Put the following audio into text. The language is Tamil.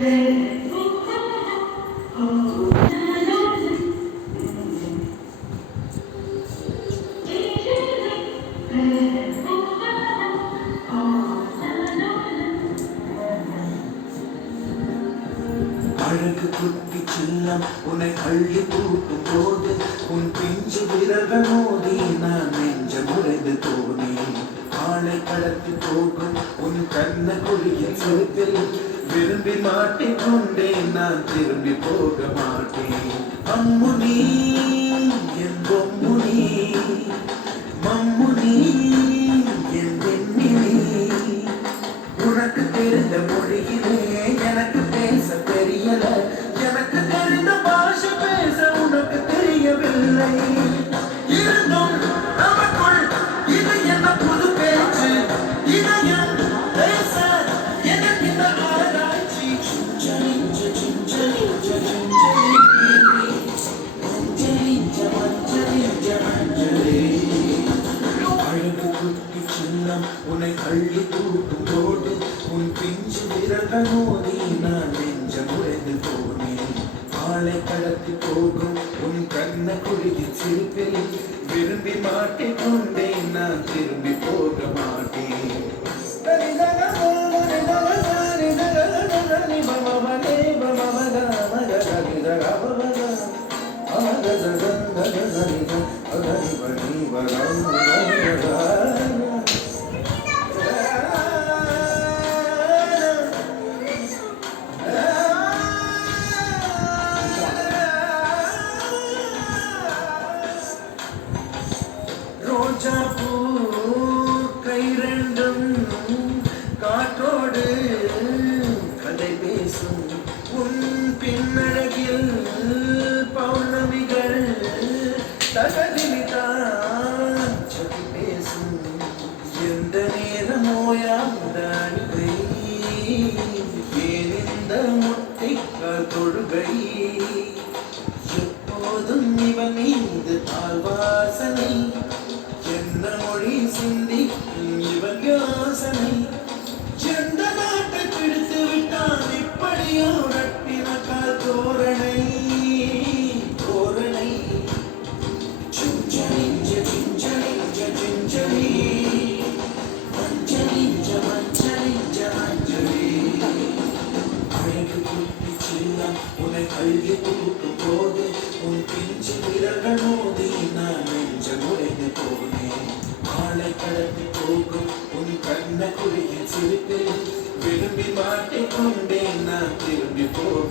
அழகு குட்டி சின்னம் உன்னை அள்ளி தூக்கும் போது உன் பிஞ்சு விரல்கள் மோதி நான் நெஞ்ச முறைந்து போனேன். ஆளை கடத்தி போகும் உன் கண்ண குழியில் சிறுத்தில் விரும்பி மாட்டிக்கொண்டேன். நான் திரும்பி போக மாட்டேன். அம்முனி என் பொம்முனி மம்முனி என் வெண்ணினி உனக்கு தெரிந்த மொழியிலே எனக்கு பேச தெரியல. எனக்கு தெரிந்த பாஷை பேச உனக்கு தெரியவில்லை. இருந்தும் நமக்குள் இது என்ன புது பேச்சு? இதயம் பேச எனக்கு இந்த ஆராய்ச்சி. அழகு குட்டி சின்னம் உன்னை அள்ளி தூக்கும் போது உன் பிஞ்சு விரல்கள் மோதி நான் நெஞ்ச முறைந்து போனேன். ஆளை கடத்தி போகும் உன் கண்ண குழியில் சிரிப்பில் விரும்பி மாட்டிக்கொண்டேன். நான் திரும்பி போக மாட்டேன். ரோஜா பூ கை ரெண்டும் காற்றோடு கதை பேசும் உன் பின்னழகில் பௌர்ணமிகள் தகதில்தான் சதி பேசும். எந்த நேரமோயாந்த அழுகை ஏன் இந்த முட்டைக்கால் தொழுகை? எப்போதும் இவன் மீது ஆழ்வாசனை என்ன மொழி சிந்தி இவன் யோசனை? எந்த நாட்டை பிடித்து விட்டான் இப்படியோ ரட்டினக்கால் தோரணை தோரணை. சிஞ்சலிஞ்ச சிஞ்சலிஞ்ச சிஞ்சலி மஞ்சளிஞ்ச மஞ்சளிஞ்ச மஞ்சளி. அழகு குட்டி சின்னம் உன்னை அள்ளி தூக்கும் போது உன் பிஞ்சு விரல்கள் மோதி நான் நெஞ்ச முறைந்து போனேன். ஆளை கடத்தி போகும் உன் கண்ண குழியில் சிரிப்பில் விரும்பி மாட்டிக்கொண்டேன். நான் திரும்பி போக